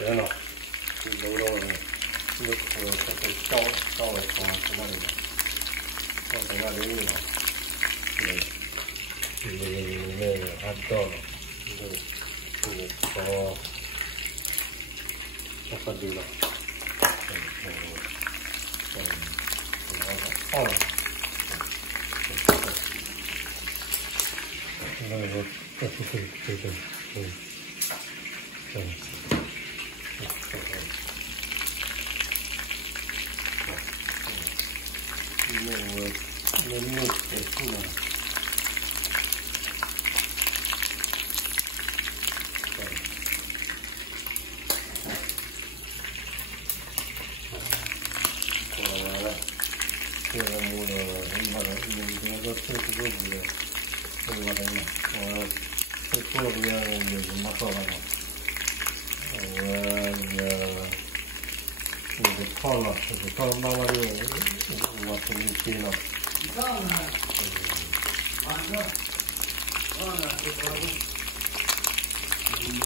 别了，楼道呢，这个土它都倒了从什么里面，到等下淋雨了，那个还不到了，这个高，这很低了，好了，那个对。那结束了。过完了，这个木头，你说这是个不是？这个真的，我这做不了有什么说法呢？我泡了，泡慢慢的，我给你拼了。你上来，马上，上来就可以。